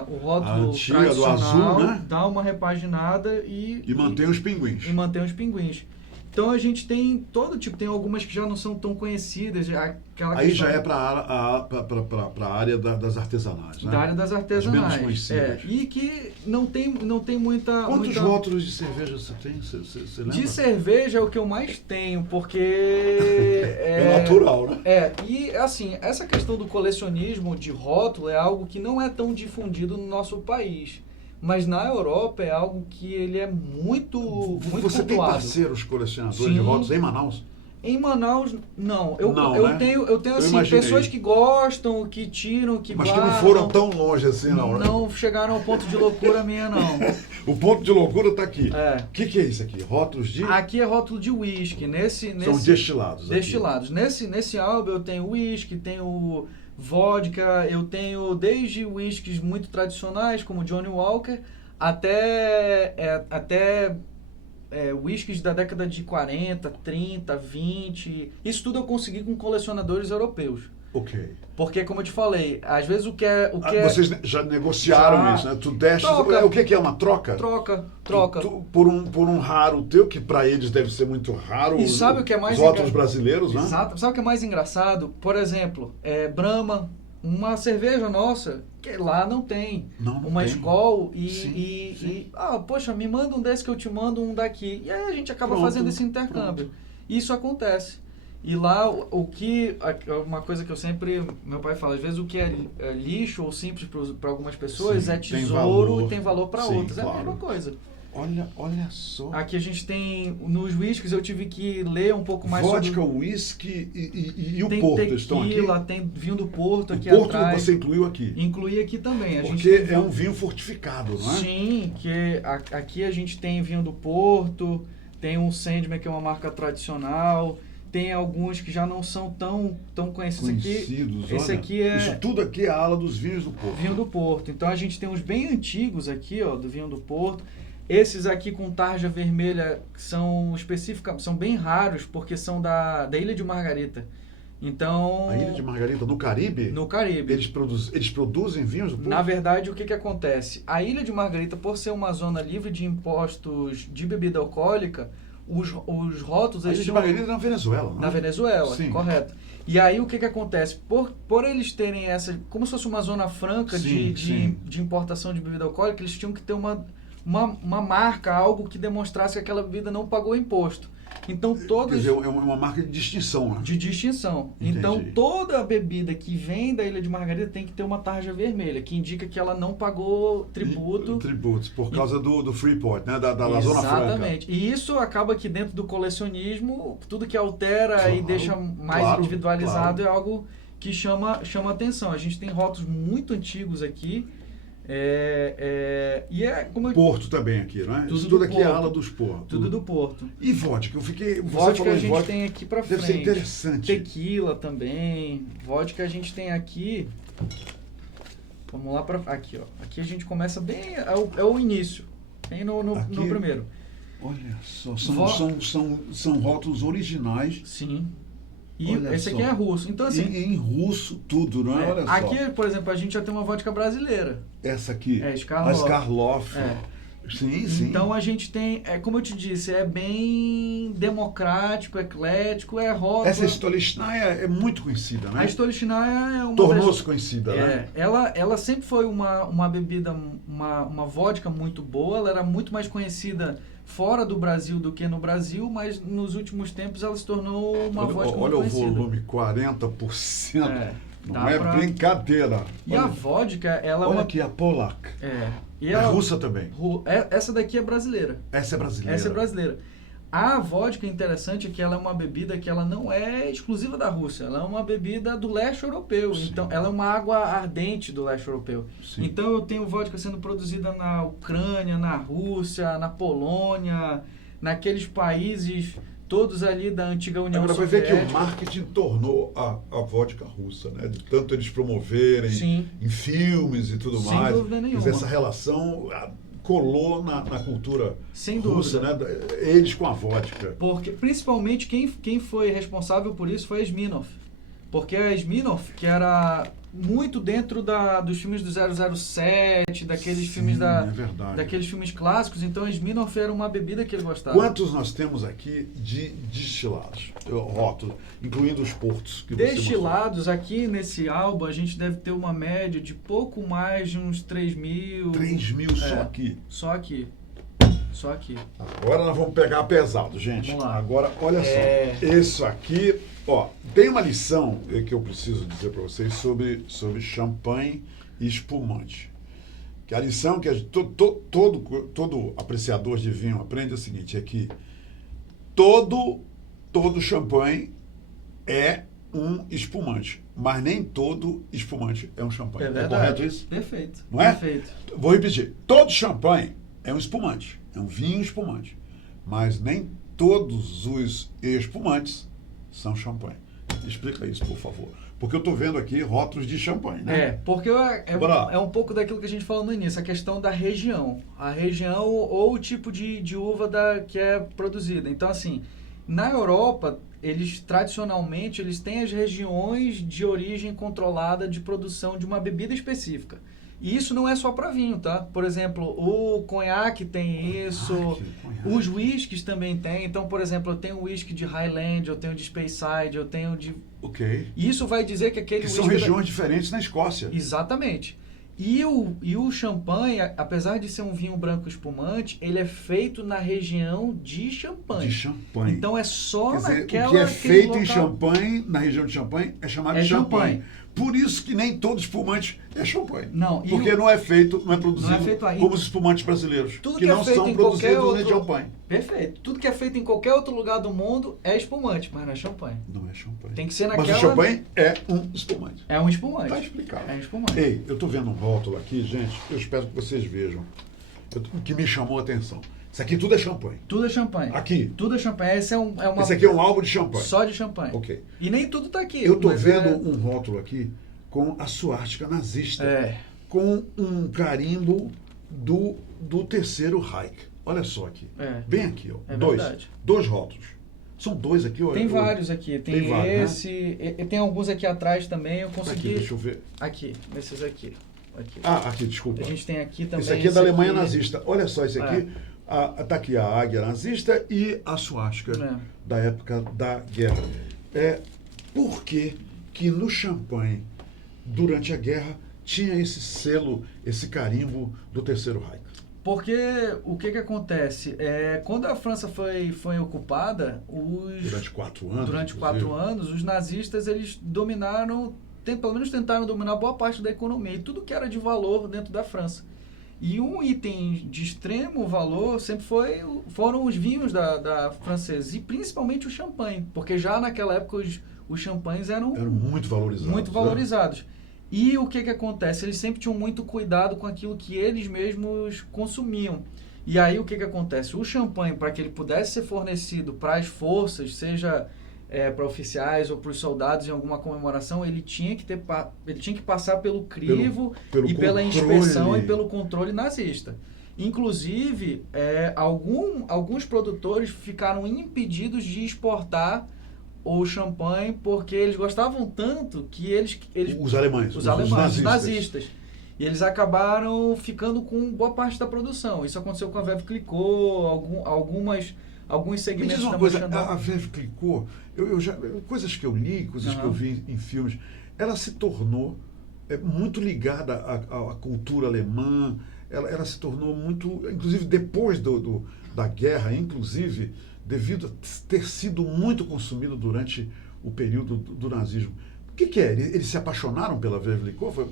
o rótulo A antiga do tradicional, azul, né? dá uma repaginada e mantém os pinguins. e mantém os pinguins. Então a gente tem todo tipo, tem algumas que já não são tão conhecidas. Aquela Aí questão já é para a área das artesanais, né? da área das artesanais. As menos conhecidas. E que não tem muita... Quantos muita... rótulos de cerveja você tem? Você lembra? De cerveja é o que eu mais tenho, porque... É natural, né? E assim, essa questão do colecionismo de rótulo é algo que não é tão difundido no nosso país. Mas na Europa é algo que ele é muito Você tem cultuado. parceiros colecionadores Sim. de rótulos em Manaus? Em Manaus, não. Eu Né? tenho assim, imaginei. pessoas que gostam, que tiram, que Mas guardam. que não foram tão longe assim, não, né? Não chegaram ao ponto de loucura minha, não. O ponto de loucura está aqui. É. O que é isso aqui? Rótulos de... Aqui é rótulo de uísque. São destilados. aqui. Destilados. Nesse álbum eu tenho uísque, tenho vodka, eu tenho desde uísques muito tradicionais, como Johnny Walker, até uísques da década de 40, 30, 20. Isso tudo eu consegui com colecionadores europeus. Ok. Porque, como eu te falei, às vezes o que é... Vocês já negociaram Já. isso, né? Tu deste... Troca. O que é uma troca? Troca. Por um raro teu, que para eles deve ser muito raro. E sabe o que é mais os rótulos brasileiros, né? Exato. Sabe o que é mais engraçado? Por exemplo, Brahma, uma cerveja nossa, que lá não tem. Não uma tem. Skol Sim. poxa, me manda um desse que eu te mando um daqui. E aí a gente acaba fazendo esse intercâmbio. Isso acontece. E lá, uma coisa que eu sempre, meu pai fala, às vezes o que é lixo ou simples para algumas pessoas Sim, é tesouro e tem valor para Sim, outras. claro. É a mesma coisa. Olha só. Aqui a gente tem, nos whiskies eu tive que ler um pouco mais Vodka, sobre... whisky e o tem Porto tequila, estão aqui? Tem vinho do Porto aqui o Porto atrás. você incluiu aqui? Incluí aqui também. Porque é um vinho fortificado, não é? Sim, que aqui a gente tem vinho do Porto, tem um Sandman que é uma marca tradicional, tem alguns que já não são tão conhecidos. Esse aqui é... Isso tudo aqui é a ala dos vinhos do Porto. Vinho do Porto. Então a gente tem uns bem antigos aqui, ó, do vinho do Porto. Esses aqui com tarja vermelha são são bem raros, porque são da Ilha de Margarita. Então... A Ilha de Margarita, no Caribe? No Caribe. Eles produzem vinhos do Porto? Na verdade, o que acontece? A Ilha de Margarita, por ser uma zona livre de impostos de bebida alcoólica, os rótulos... A Ilha de Margarita é na Venezuela, não é? Na Venezuela, sim. Correto. E aí o que acontece? Por eles terem essa... Como se fosse uma zona franca de importação de bebida alcoólica, eles tinham que ter uma marca, algo que demonstrasse que aquela bebida não pagou imposto. Então todas... Quer dizer, é uma marca de distinção, né? De distinção. Entendi. Então toda a bebida que vem da Ilha de Margarita tem que ter uma tarja vermelha, que indica que ela não pagou tributo. Tributos, por causa do Freeport, né? Da Zona Franca. Exatamente. E isso acaba que dentro do colecionismo, tudo que altera e deixa mais individualizado é algo que chama atenção. A gente tem rótulos muito antigos aqui. E como Porto também aqui, não é? Tudo aqui é a ala dos Portos. Tudo do Porto. E vodka? Vodka a gente tem aqui pra frente. Deve ser interessante. Tequila também. Vodka a gente tem aqui. Vamos lá para aqui, ó. Aqui a gente começa bem, é o início. Bem no primeiro. Olha só, são rótulos originais. Sim. E esse aqui é russo. Então, assim, em russo tudo, não é? Olha só. Aqui, por exemplo, a gente já tem uma vodka brasileira. Essa aqui? É, Skarloff. A Skarloff. Sim. Então a gente tem, como eu te disse, é bem democrático, eclético, rótulo. Essa Stolichnaya é muito conhecida, né? A Stolichnaya é uma... Tornou-se conhecida, né? Ela sempre foi uma bebida, uma vodka muito boa, ela era muito mais conhecida fora do Brasil do que no Brasil, mas nos últimos tempos ela se tornou uma vodka muito conhecida. Olha o volume, 40%. Não é brincadeira. E a vodka, ela... Olha aqui, a Polak. E é russa também. Essa daqui é brasileira. Essa é brasileira. A vodka interessante é que ela é uma bebida que ela não é exclusiva da Rússia, ela é uma bebida do leste europeu. Sim. Então ela é uma água ardente do leste europeu. Sim. Então eu tenho vodka sendo produzida na Ucrânia, na Rússia, na Polônia, naqueles países todos ali da antiga União Soviética. Agora vai ver que o marketing tornou a vodka russa, né? De tanto eles promoverem em filmes e tudo mais. Sem dúvida nenhuma. Quer dizer, essa relação colou na cultura sem russa, dúvida, né? Eles com a vodka. Porque, principalmente, quem foi responsável por isso foi a Smirnoff. Porque a Smirnoff, que era muito dentro dos filmes do 007, daqueles filmes daqueles filmes clássicos, então a Smirnoff era uma bebida que eles gostavam. Quantos nós temos aqui de destilados, rótulos, incluindo os portos que destilados, aqui nesse álbum a gente deve ter uma média de pouco mais de uns 3.000. 3.000 só aqui? Só aqui. Só aqui. Agora nós vamos pegar pesado, gente. Vamos lá. Agora, olha só. Isso aqui, tem uma lição que eu preciso dizer para vocês sobre champanhe e espumante. Que a lição que todo apreciador de vinho aprende é o seguinte, é que todo champanhe é um espumante, mas nem todo espumante é um champanhe. É verdade. Correto isso? Perfeito. Não é? Perfeito. Vou repetir. Todo champanhe é um espumante, é um vinho espumante, mas nem todos os espumantes são champanhe. Explica isso, por favor. Porque eu estou vendo aqui rótulos de champanhe, né? Porque é um pouco daquilo que a gente falou no início, a questão da região. A região ou o tipo de uva que é produzida. Então, assim, Na Europa, eles tradicionalmente têm as regiões de origem controlada de produção de uma bebida específica. E isso não é só para vinho, tá? Por exemplo, o conhaque tem isso, Conhaque. os whiskies também tem. Então, por exemplo, eu tenho whisky de Highland, eu tenho de Speyside, eu tenho de... Ok. Isso vai dizer que aquele Que whisky... são regiões diferentes na Escócia. Exatamente. E o champanhe, apesar de ser um vinho branco espumante, ele é feito na região de Champagne. De Champagne. Então é só Quer dizer, naquela... o que é feito local... em Champagne, na região de Champagne, é chamado É de champanhe. champanhe. Por isso que nem todo espumante é champanhe. Não, Porque não é feito, não é produzido não é feito aí. como os espumantes brasileiros, Tudo que que é não feito são em qualquer produzidos em outro- champanhe. Perfeito. Tudo que é feito em qualquer outro lugar do mundo é espumante, mas não é champanhe. Não é champanhe. Tem que ser Mas naquela... o champanhe é um espumante. É um espumante. Está explicado. É um espumante. Ei, eu estou vendo um rótulo aqui, gente, eu espero que vocês vejam, que me chamou a atenção. Isso aqui tudo é champanhe. Tudo é champanhe. Aqui. Tudo é champanhe. Esse é uma... Esse aqui é um álbum de champanhe. Só de champanhe. Ok. E nem tudo tá aqui. Eu estou mas vendo um rótulo aqui com a suástica nazista, com um carimbo do Terceiro Reich. Olha só aqui. É. Bem aqui, ó. É verdade. Dois rótulos. São dois aqui, ó. Tem vários aqui. Tem vários, esse... E tem alguns aqui atrás também. Eu Tá consegui... aqui, deixa eu ver. Aqui. Esses aqui. Aqui. Aqui, desculpa. A gente tem aqui também... Esse aqui é da Alemanha aqui. nazista. Olha só esse aqui. Tá aqui a águia nazista e a suástica da época da guerra. Por que no champanhe, durante a guerra, tinha esse selo, esse carimbo do Terceiro Reich? Porque o que acontece? Quando a França foi ocupada, Durante 4 anos. Durante 4 anos, os nazistas eles dominaram, pelo menos tentaram dominar boa parte da economia e tudo que era de valor dentro da França. E um item de extremo valor sempre foram os vinhos da francesa, e principalmente o champanhe, porque já naquela época os champanhes eram muito valorizados. Muito valorizados. E o que acontece? Eles sempre tinham muito cuidado com aquilo que eles mesmos consumiam. E aí o que acontece? O champanhe, para que ele pudesse ser fornecido para as forças, seja para oficiais ou para os soldados em alguma comemoração, ele tinha que passar pelo crivo e pela inspeção e pelo controle nazista. Inclusive, alguns produtores ficaram impedidos de exportar o champanhe porque eles gostavam tanto que os alemães, os nazistas. E eles acabaram ficando com boa parte da produção. Isso aconteceu com a Veuve Clicquot, alguns segmentos. Me diz uma coisa, a Veuve Clicquot, coisas que eu li, coisas que eu vi em filmes, ela se tornou muito ligada à cultura alemã, ela se tornou muito, inclusive depois da guerra, inclusive devido a ter sido muito consumido durante o período do nazismo. O que é? Eles se apaixonaram pela Veuve Clicquot?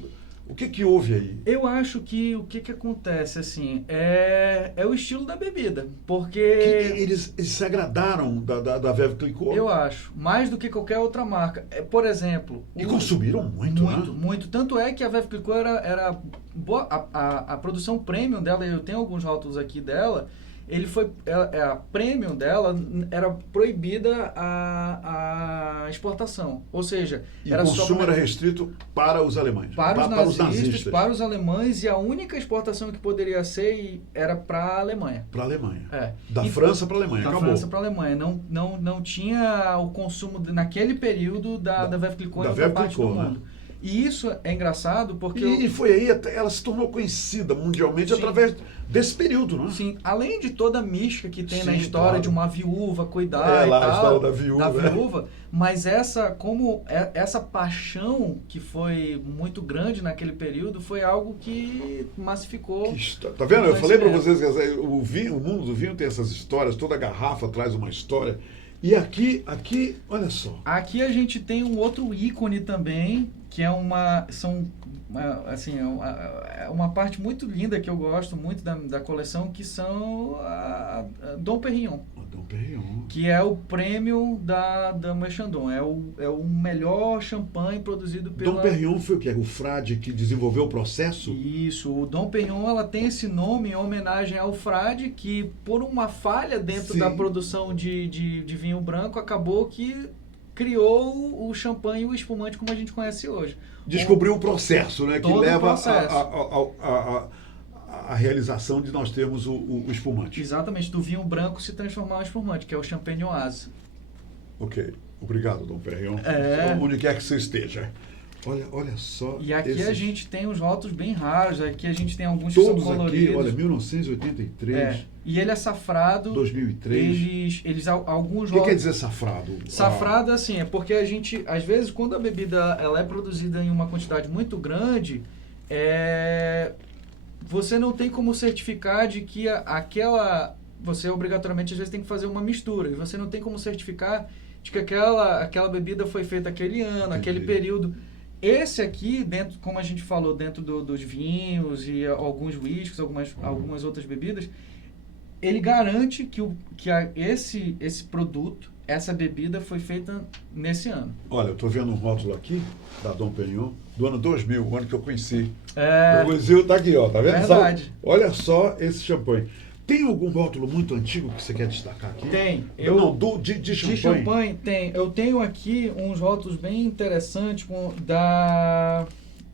O que houve aí? Eu acho que o que acontece, assim, é o estilo da bebida, porque... Eles se agradaram da Veuve Clicquot? Eu acho, mais do que qualquer outra marca. Por exemplo... E consumiram muito, né? Muito. Tanto é que a Veuve Clicquot era boa, a produção premium dela, eu tenho alguns rótulos aqui dela, a premium dela era proibida a exportação. Ou seja, o consumo era restrito para os alemães. Para os nazistas, para os alemães, e a única exportação que poderia ser era para a Alemanha. Para a Alemanha. Da França para a Alemanha, acabou. Da França para a Alemanha. Não tinha o consumo naquele período da Veuve Clicquot em outra parte do mundo. E isso é engraçado porque... E foi aí, ela se tornou conhecida mundialmente através desse período, não é? Sim, além de toda a mística que tem na história de uma viúva cuidar e lá, tal, a história da viúva, mas essa paixão que foi muito grande naquele período foi algo que massificou. Tá vendo? Eu falei para vocês que o mundo do vinho tem essas histórias, toda garrafa traz uma história. E aqui, olha só. Aqui a gente tem um outro ícone também, que é uma parte muito linda que eu gosto muito da coleção, que são a Dom Pérignon. Dom Pérignon. Que é o prêmio da Dama Chandon. É o melhor champanhe produzido pela... Dom Pérignon foi o quê? O frade que desenvolveu o processo? Isso. O Dom Pérignon, ela tem esse nome em homenagem ao frade que, por uma falha dentro da produção de vinho branco, acabou que criou o champanhe e o espumante como a gente conhece hoje. Descobriu o processo, né? Que leva a realização de nós termos o espumante. Exatamente, do vinho branco se transformar em espumante, que é o Champenoise. Ok. Obrigado, Dom Perrion. Onde quer que você esteja. Olha só. E aqui a gente tem os rótulos bem raros. Aqui a gente tem alguns que são coloridos. Todos aqui, olha, 1983. E ele é safrado. 2003. Eles alguns rótulos... O que quer dizer safrado? Safrado, assim, é porque a gente, às vezes, quando a bebida ela é produzida em uma quantidade muito grande, você não tem como certificar de que você obrigatoriamente, às vezes, tem que fazer uma mistura. E você não tem como certificar de que aquela bebida foi feita aquele ano, aquele período. Esse aqui, dentro, como a gente falou, dentro dos vinhos e alguns whiskies, algumas outras bebidas, ele garante que esse produto, essa bebida foi feita nesse ano. Olha, eu estou vendo um rótulo aqui da Dom Perignon, do ano 2000, o ano que eu conheci. Eu conheci, está aqui, ó, tá vendo? Verdade. Olha só esse champanhe. Tem algum rótulo muito antigo que você quer destacar aqui? Tem. De champanhe? De champanhe, tem. Eu tenho aqui uns rótulos bem interessantes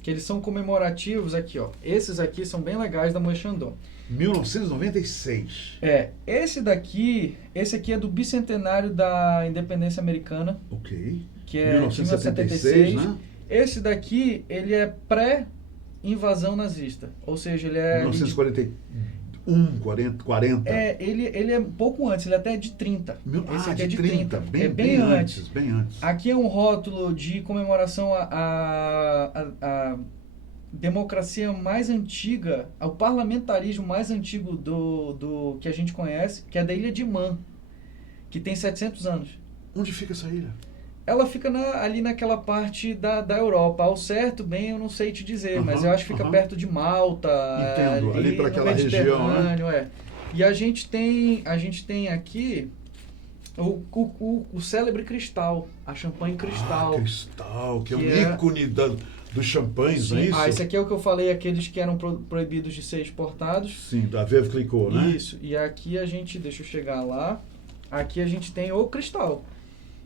que eles são comemorativos aqui, ó. Esses aqui são bem legais da Moët Chandon. 1996. Esse aqui é do bicentenário da independência americana. Ok. Que é 1976, né? Esse daqui, ele é pré-invasão nazista. Ou seja, ele é... 40. Ele é um pouco antes, ele até é de 30. Esse aqui é de 30. Bem antes. Aqui é um rótulo de comemoração à democracia mais antiga, ao parlamentarismo mais antigo do que a gente conhece, que é da Ilha de Man, que tem 700 anos. Onde fica essa ilha? Ela fica ali naquela parte da Europa. Ao certo, bem, eu não sei te dizer, mas eu acho que fica perto de Malta. Entendo, ali para aquela região, né? E a gente tem aqui o célebre Cristal, a champanhe Cristal. Cristal, que é um ícone dos champanhes, não é isso? Esse aqui é o que eu falei, aqueles que eram proibidos de ser exportados. Sim, da Veuve Clicquot, né? Isso, e aqui deixa eu chegar lá, aqui a gente tem o Cristal.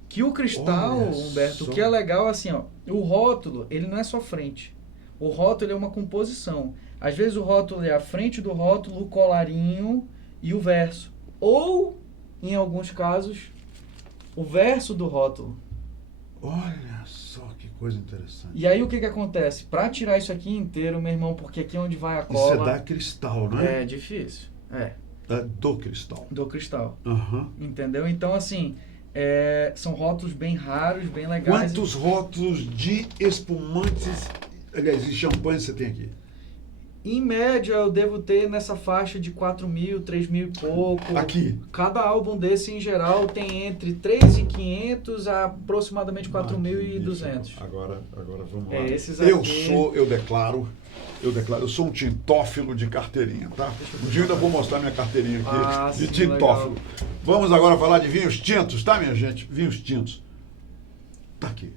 Que o Cristal, Humberto, o que é legal, assim, ó, o rótulo, ele não é só frente. O rótulo é uma composição. Às vezes o rótulo é a frente do rótulo, o colarinho e o verso. Ou, em alguns casos, o verso do rótulo. Olha só que coisa interessante. E aí o que acontece? Para tirar isso aqui inteiro, meu irmão, porque aqui é onde vai a cola... Isso é da Cristal, né? É difícil, Do Cristal. Do Cristal. Uhum. Entendeu? Então, assim... são rótulos bem raros, bem legais. Quantos rótulos de espumantes, aliás, de champanhe você tem aqui? Em média, eu devo ter nessa faixa de 4.000, 3.000 e pouco. Aqui? Cada álbum desse, em geral, tem entre 3.500 a aproximadamente 4.200. Agora vamos lá. Esses aqui... Eu sou um tintófilo de carteirinha, tá? Um dia eu ainda vou mostrar minha carteirinha aqui de tintófilo. Legal. Vamos agora falar de vinhos tintos, tá, minha gente? Vinhos tintos. Tá aqui.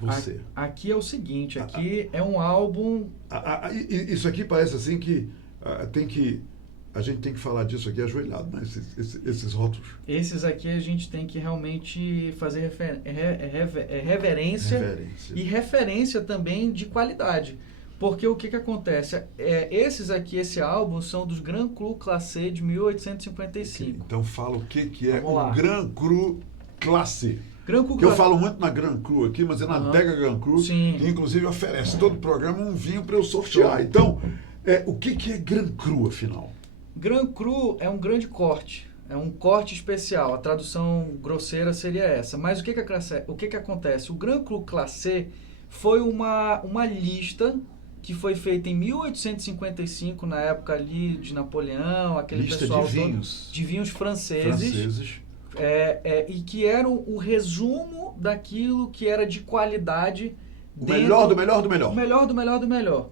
Você. Aqui é o seguinte, aqui é um álbum... Isso aqui parece assim que a gente tem que falar disso aqui ajoelhado, né? Esses rótulos. Esses aqui a gente tem que realmente fazer reverência e referência também de qualidade. Porque o que acontece? Esse álbum são dos Grand Cru Classé de 1855. Okay, então fala o que é o Grand Cru Classé. Que eu falo muito na Grand Cru aqui, mas é na Adega Grand Cru, que inclusive oferece todo o programa um vinho para eu sortear. Então, o que é Grand Cru, afinal? Grand Cru é um grande corte. É um corte especial. A tradução grosseira seria essa. Mas o que acontece? O Grand Cru Classé foi uma lista que foi feita em 1855, na época ali de Napoleão, aquele lista pessoal de vinhos franceses. E que eram o resumo daquilo que era de qualidade. O melhor do melhor do melhor. O melhor do melhor do melhor.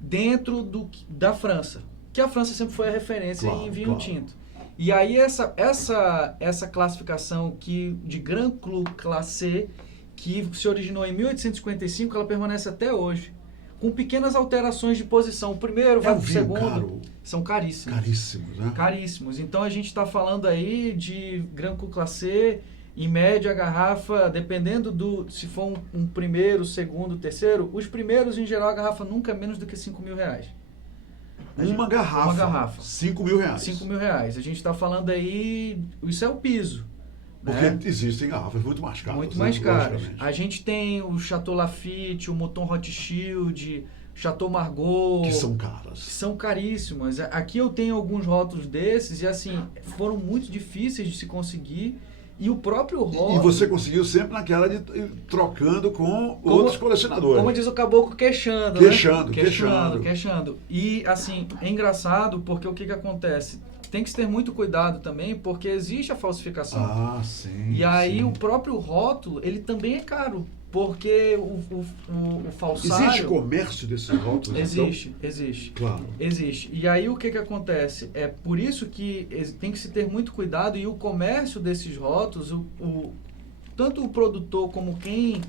Dentro da França. Que a França sempre foi a referência em vinho tinto. E aí essa classificação de Grand Cru Classé, que se originou em 1855, ela permanece até hoje. Com pequenas alterações de posição. O primeiro vai pro segundo. Caro. São caríssimos. Caríssimos, né? Caríssimos. Então a gente está falando aí de Grand Cru Classé, em média a garrafa, dependendo se for um primeiro, segundo, terceiro, os primeiros, em geral, a garrafa nunca é menos do que R$5.000. Uma garrafa. R$5.000. R$5.000. R$5.000. A gente está falando aí, isso é o piso. Porque né? existem garrafas muito mais caras. Muito mais caras. Logicamente. A gente tem o Chateau Lafite, o Mouton Hot Shield, Chateau Margaux. Que são caras. São caríssimas. Aqui eu tenho alguns rótulos desses e assim, foram muito difíceis de se conseguir. E o próprio rótulo... E você conseguiu sempre naquela de trocando com outros colecionadores. Como diz o caboclo, queixando, Queixando. Queixando. E assim, é engraçado porque o que acontece? Tem que se ter muito cuidado também, porque existe a falsificação. Ah, sim. E aí sim. o próprio rótulo, ele também é caro. Porque o falsário... Existe comércio desses rótulos? Existe, então? existe. Claro. Existe. E aí o que acontece? É por isso que tem que se ter muito cuidado e o comércio desses rótulos, tanto o produtor como quem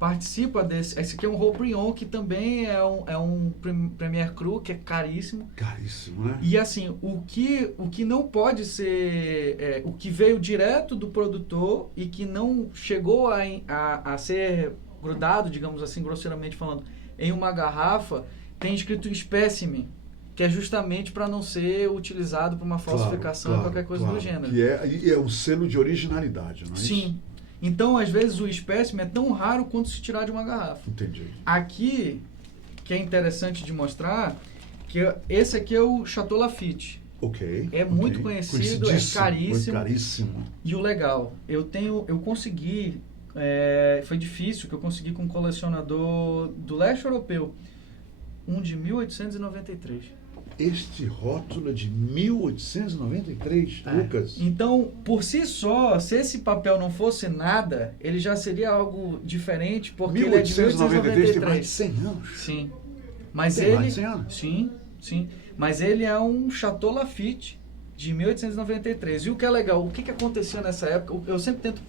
participa desse... Esse aqui é um Haut-Brion, que também é um Premier Cru, que é caríssimo. Caríssimo, né? E assim, o que não pode ser... o que veio direto do produtor e que não chegou a ser grudado, digamos assim, grosseiramente falando, em uma garrafa, tem escrito espécime, que é justamente para não ser utilizado para uma falsificação, qualquer coisa do gênero. Que é um selo de originalidade, não é Sim. isso? Então, às vezes, o espécime é tão raro quanto se tirar de uma garrafa. Entendi. Aqui, que é interessante de mostrar, que esse aqui é o Chateau Lafite. Ok. É muito conhecido, é caríssimo. Caríssimo. E o legal, eu consegui, foi difícil, que eu consegui com um colecionador do leste europeu, um de 1893. Este rótulo é de 1893, Lucas. Então, por si só, se esse papel não fosse nada, ele já seria algo diferente, porque ele é de 1893 tem 1893. mais de 100 anos. Sim. Mas Tem mais de 100 anos? Sim. Mas ele é um Chateau Lafite de 1893. E o que é legal, o que acontecia nessa época? Eu sempre tento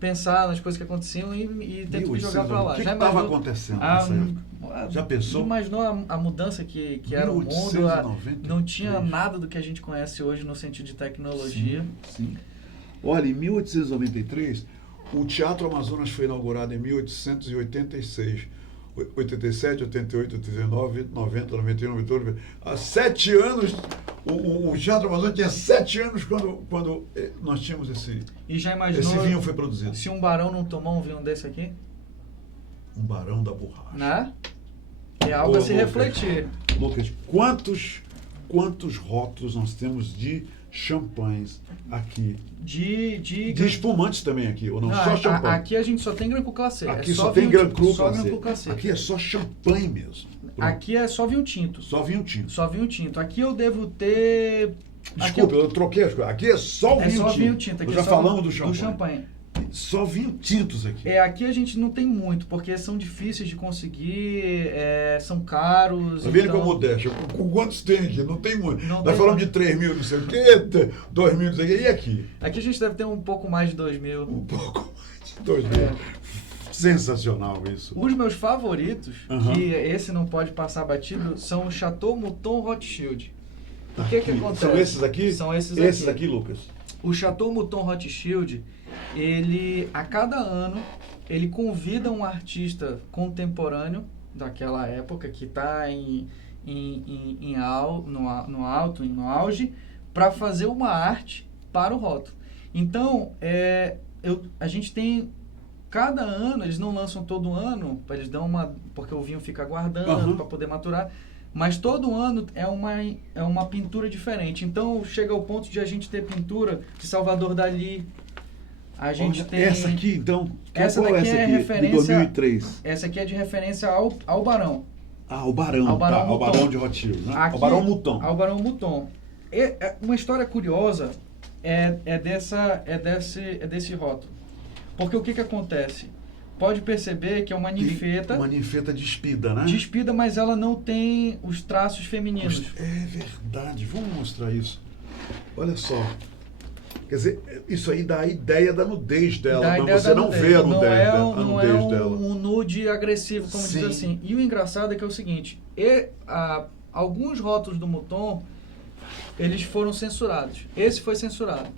pensar nas coisas que aconteciam e tento me jogar para lá. O que estava acontecendo nessa época? Já pensou? Imaginou a mudança que era o mundo? Não tinha nada do que a gente conhece hoje no sentido de tecnologia. Sim. Olha, em 1893, o Teatro Amazonas foi inaugurado em 1886. 87, 88, 89, 90, 91, 92. Há 7 anos, o Teatro Amazonas tinha 7 anos quando nós tínhamos esse vinho foi produzido. Se um barão não tomou um vinho desse aqui? Um barão da borracha. Né? É algo a se refletir. Lucas, quantos rótulos nós temos de champanhes aqui? De espumantes também aqui, ou não? Só champanhe. Aqui a gente só tem Grand Cru Classé. Aqui só tem Grand Cru Classé. Aqui é só champanhe mesmo. Pronto. Aqui é só vinho tinto. Só vinho tinto. Aqui eu devo ter... Desculpa, eu troquei as coisas. Aqui é só vinho tinto. Aqui já falamos do champanhe. Do champanhe. Só vinho tintos aqui. Aqui a gente não tem muito, porque são difíceis de conseguir, são caros. Tá vendo como modéstia? Quantos tem aqui? Não tem muito. Nós falamos de 3 mil, não sei o quê, 2 mil, não sei o quê. E aqui? Aqui a gente deve ter um pouco mais de 2 mil. Um pouco mais de 2 mil. Sensacional isso. Os meus favoritos, que esse não pode passar batido, são o Chateau Mouton Hot Shield. O que acontece? São esses aqui? São esses Esses aqui, Lucas. O Chateau Mouton Hot Shield, ele, a cada ano, ele convida um artista contemporâneo daquela época, que está no auge, para fazer uma arte para o rótulo. Então, a gente tem... Cada ano, eles não lançam todo ano, eles dão porque o vinho fica aguardando para poder maturar, mas todo ano é uma pintura diferente. Então, chega ao ponto de a gente ter pintura de Salvador Dalí. A gente tem... Essa aqui, então? Essa daqui é referência... De 2003. Essa aqui é de referência ao Barão. Ao Barão. Ao Barão de Hot Shield, né? Aqui, ao Barão Mouton. Ao Barão Mouton. Uma história curiosa desse rótulo. Porque o que acontece? Pode perceber que é uma ninfeta... Uma ninfeta despida, né? Despida, mas ela não tem os traços femininos. É verdade. Vamos mostrar isso. Olha só. Quer dizer, isso aí dá a ideia da nudez dela. Mas você não vê a nudez dela. Não é um nude agressivo, como diz assim. E o engraçado é que é o seguinte. Alguns rótulos do Mouton... eles foram censurados. Esse foi censurado.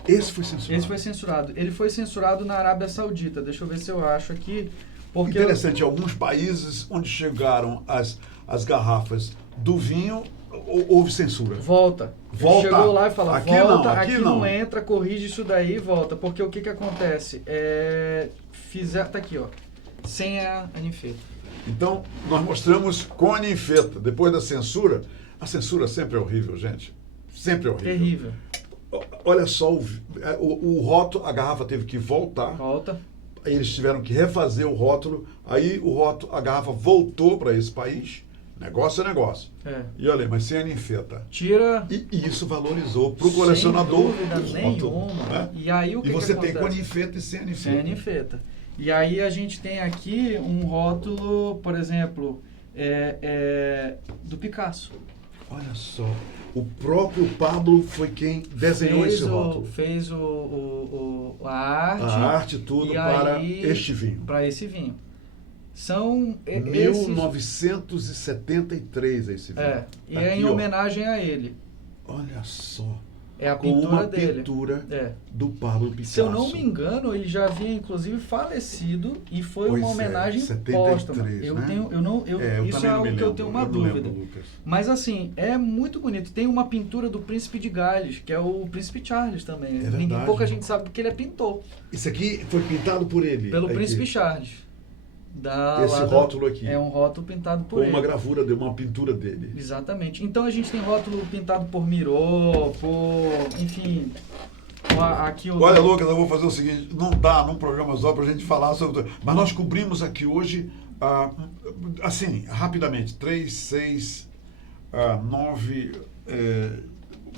Ele foi censurado na Arábia Saudita. Deixa eu ver se eu acho aqui. Porque interessante, alguns países onde chegaram as garrafas do vinho, houve censura. Volta. Volta. Chegou lá e fala, Aqui volta, não, aqui aqui não. não entra, corrige isso daí e volta. Porque o que que acontece? Tá aqui, ó. Sem a Anfeta. Então, nós mostramos com a Anfeta. Depois da censura, a censura sempre é horrível, gente. Sempre é horrível. Terrível. Olha só, o rótulo, a garrafa teve que voltar. Volta. Aí eles tiveram que refazer o rótulo. Aí o rótulo, a garrafa voltou para esse país. Negócio é negócio. E olha, mas sem a Anfeta. Tira. E isso valorizou para o colecionador. Sem dúvida nenhuma. Né? E aí o que você que tem com a acontece? Anfeta e sem a Anfeta. Sem a Anfeta. E aí a gente tem aqui um rótulo, por exemplo, do Picasso. Olha só. O próprio Pablo foi quem desenhou esse rótulo. Fez a arte. A arte, tudo para este vinho. Para esse vinho. São 1973 esse vinho. E é em homenagem a ele. Olha só. É a com pintura uma dele. pintura do Pablo Picasso. Se eu não me engano, ele já havia inclusive falecido e foi Pois uma homenagem 73, póstuma. né? Isso é algo que eu tenho uma dúvida. Lucas. Mas assim, é muito bonito. Tem uma pintura do Príncipe de Gales, que é o Príncipe Charles também. Pouca gente sabe que ele é pintor. Isso aqui foi pintado por ele. Pelo Príncipe Charles. Esse rótulo aqui. É um rótulo pintado por ele. Com uma gravura, uma pintura dele. Exatamente. Então a gente tem rótulo pintado por Miró, enfim... Aqui Olha, Lucas, eu vou fazer o seguinte, não dá num programa só pra gente falar sobre... Mas nós cobrimos aqui hoje, assim, rapidamente, 3, 6, 9...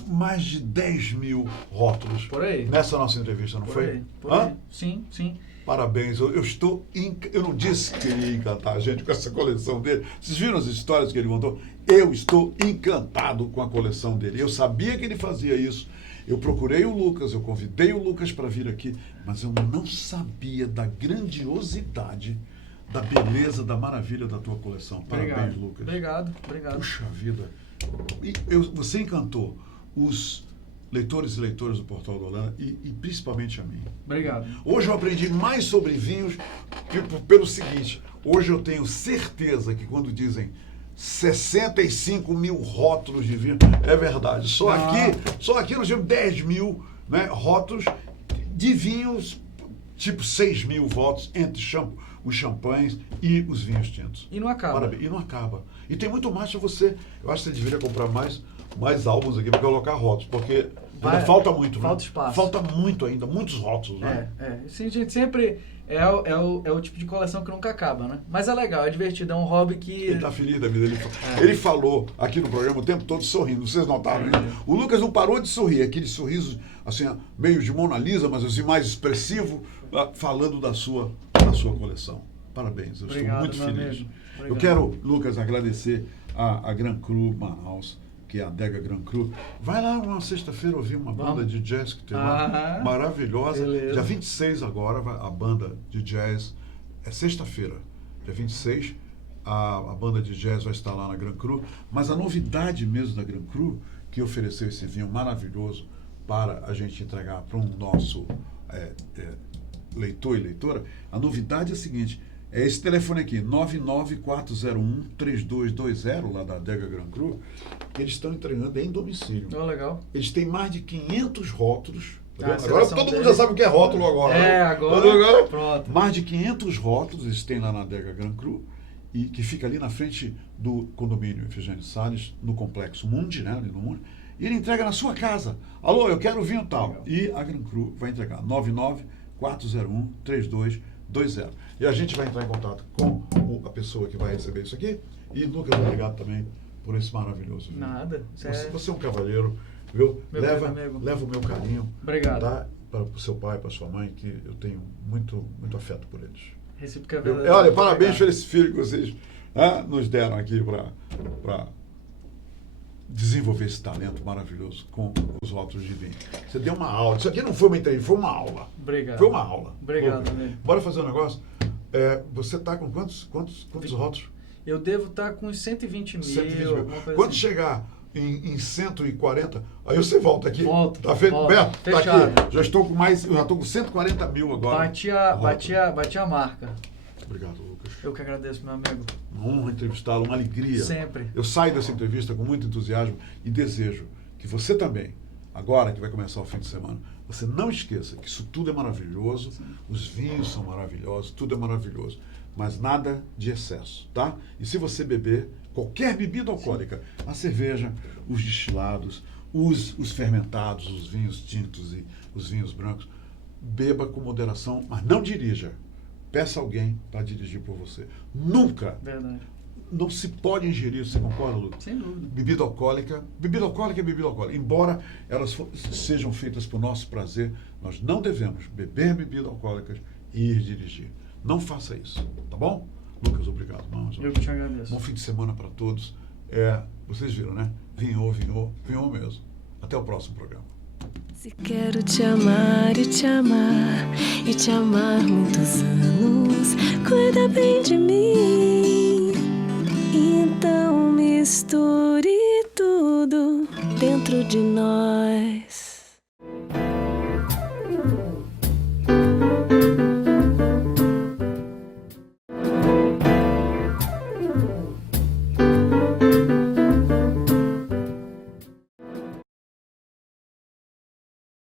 mais de 10 mil rótulos. Por aí. Nessa nossa entrevista, não foi? Por aí. Sim. Parabéns, eu não disse que ele ia encantar a gente com essa coleção dele. Vocês viram as histórias que ele contou? Eu estou encantado com a coleção dele. Eu sabia que ele fazia isso. Eu procurei o Lucas, eu convidei o Lucas para vir aqui, mas eu não sabia da grandiosidade, da beleza, da maravilha da tua coleção. Parabéns, Lucas. Obrigado. Puxa vida. Você encantou os leitores e leitoras do Portal do Holanda e principalmente a mim. Obrigado. Hoje eu aprendi mais sobre vinhos pelo seguinte, hoje eu tenho certeza que quando dizem 65 mil rótulos de vinho, é verdade. Só aqui nós temos 10 mil, né, rótulos de vinhos, tipo 6 mil votos entre os champanhes e os vinhos tintos. E não acaba. Parabéns. E não acaba. E tem muito mais para você. Eu acho que você deveria comprar mais álbuns aqui para colocar rótulos, porque ainda falta muito, falta né? espaço. Falta muito ainda, muitos rótulos, né? Sim, a gente sempre... É o tipo de coleção que nunca acaba, né? Mas é legal, é divertido, é um hobby que... Ele tá feliz da vida. Ele falou aqui no programa o tempo todo sorrindo, vocês notaram, né? O Lucas não parou de sorrir, aquele sorriso assim, meio de Mona Lisa, mas assim, mais expressivo, falando da sua coleção. Parabéns, eu estou muito feliz. Eu quero, Lucas, agradecer a Gran Cru Manaus, que é a Adega Gran Cru. Vai lá uma sexta-feira ouvir uma banda de jazz que tem lá, maravilhosa. Beleza. Dia 26 agora, a banda de jazz, é sexta-feira, dia 26, a banda de jazz vai estar lá na Gran Cru, mas a novidade mesmo da Gran Cru, que ofereceu esse vinho maravilhoso para a gente entregar para um nosso leitor e leitora, a novidade é a seguinte, é esse telefone aqui, 99401-3220, lá da Adega Gran Cru, que eles estão entregando em domicílio. Legal. Eles têm mais de 500 rótulos. Agora todo mundo já sabe o que é rótulo agora. Agora pronto. Mais de 500 rótulos eles têm lá na Adega Gran Cru, e que fica ali na frente do condomínio Efigênio Salles, no Complexo Mundi, né, ali no Mundi, e ele entrega na sua casa. Alô, eu quero vinho tal. Legal. E a Gran Cru vai entregar, 99401-3220. E a gente vai entrar em contato com a pessoa que vai receber isso aqui. E, Lucas, obrigado também por esse maravilhoso vinho. Nada. Você é um cavalheiro, viu? Leva o meu carinho. Obrigado. Tá? Para o seu pai, para sua mãe, que eu tenho muito, muito afeto por eles. Recíproca é verdadeira. Olha, parabéns por esse filho que vocês nos deram aqui para desenvolver esse talento maravilhoso com os rótulos de vinho. Você deu uma aula. Isso aqui não foi uma entrevista, foi uma aula. Obrigado. Foi uma aula. Obrigado, amigo. Bora fazer um negócio? Você está com quantos rótulos? Eu devo estar com uns 120 mil. 120 mil. Quando chegar em 140, aí você volta aqui. Volto. Tá feito? Beto, fechado. Tá aqui. Já estou com 140 mil agora. Bati a marca. Obrigado, Lucas. Eu que agradeço, meu amigo. Uma honra entrevistá-lo, uma alegria. Sempre. Eu saio dessa entrevista com muito entusiasmo e desejo que você também, agora que vai começar o fim de semana, você não esqueça que isso tudo é maravilhoso, os vinhos são maravilhosos, tudo é maravilhoso, mas nada de excesso, tá? E se você beber qualquer bebida alcoólica, a cerveja, os destilados, os fermentados, os vinhos tintos e os vinhos brancos, beba com moderação, mas não dirija. Peça alguém para dirigir por você. Nunca. Verdade. Não se pode ingerir, você concorda, Lucas? Sem dúvida. Bebida alcoólica é bebida alcoólica. Embora elas sejam feitas por nosso prazer, nós não devemos beber bebidas alcoólicas e ir dirigir. Não faça isso, tá bom? Lucas, obrigado. Eu que te agradeço. Bom fim de semana para todos. Vocês viram, né? Vinhou mesmo. Até o próximo programa. Se quero te amar e te amar e te amar muitos anos, cuida bem de mim. Então misture tudo dentro de nós.